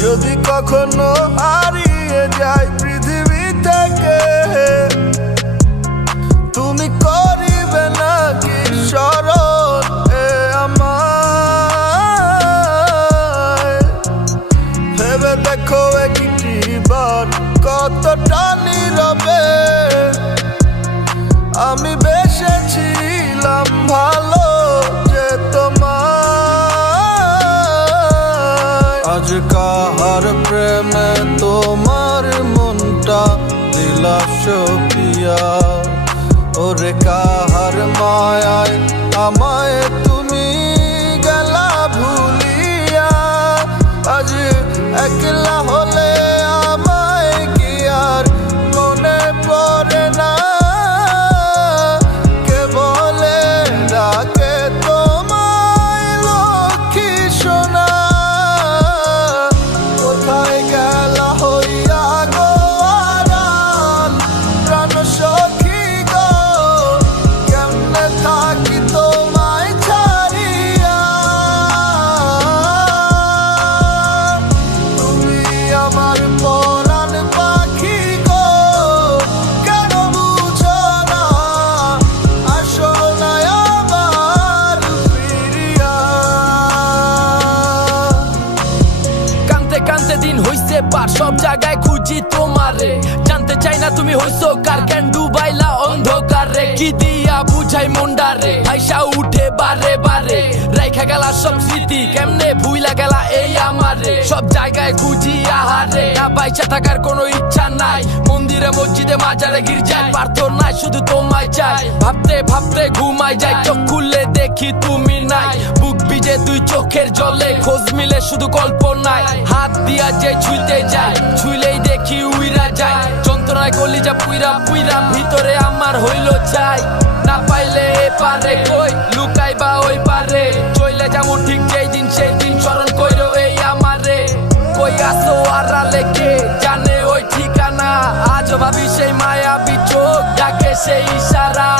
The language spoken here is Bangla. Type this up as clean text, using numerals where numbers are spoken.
যদি কখনো হারিয়ে যায় পৃথিবী থেকে, তুমি করিবে নাকি স্মরণ এ আমায়? ভেবে দেখো একটি বার কতটা নীরবে আমি বেসেছিলাম ভালো যে তোমায়। আজ কাহার প্রেমে তোমার মনটা দিলা সপিয়া, ওরে কাহার মায়ায় আমায় তুমি গেলা ভুলিয়া। আজ একলা হলে আমায় কি আর মনে পড়ে না? কে বলে ডাকে তোমায় লক্ষ্মী সোনা? কোথায় গেলা হইয়া গো আড়াল প্রাণ সখী গো? কেমনে থাকি তোমায় ছাড়িয়া? তুমি আমার পরাণ পাখি গো, কেন বুঝো না? আসো না আবার ফিরিয়া। কানতে কানতে দিন হইছে পার, সব জায়গায় খুঁজি তোমারে। জানতে চাই না তুমি হইছো কার, কেন ডুবাইলা অন্ধকারে? কি দিয়া বুঝাই মুন্ডারে, আইসা উঠে বারে বারে। রাইখা গেলা সব স্মৃতি, কেমনে ভুইলা গেলা এই আমারে। সব জায়গায় খুঁজি আহারে, না বাইচা থাকার কোনো ইচ্ছা নাই। মন্দিরে মসজিদে মাজারে গির্জায় প্রার্থনায় শুধু তোমায় চাই। ভাবতে ভাবতে ঘুমাই যাই, চোখ খুললে দেখি তুমি নাই। বুক ভিজে দুই চোখের জলে, খোঁজ মিলে শুধু কল্পনায়। হাত দিয়া যে ছুঁইতে যায়, ছুঁইলেই দেখি উইরা যায়। যন্ত্রণায় কলিজা পুইরা পুইরা ভিতরে আমার হইল চাই। না পাইলে এ পারে কই লুকাই বা ওই পারে, চইলে যাবো ঠিক যেই দিন সেই দিন স্মরণ কইরো এই আমারে। কই আসো আড়ালে কে জানে ওই ঠিকানা? আজ ভাবি সেই মায়াবী চোখ ডাকে সেই ইশারা।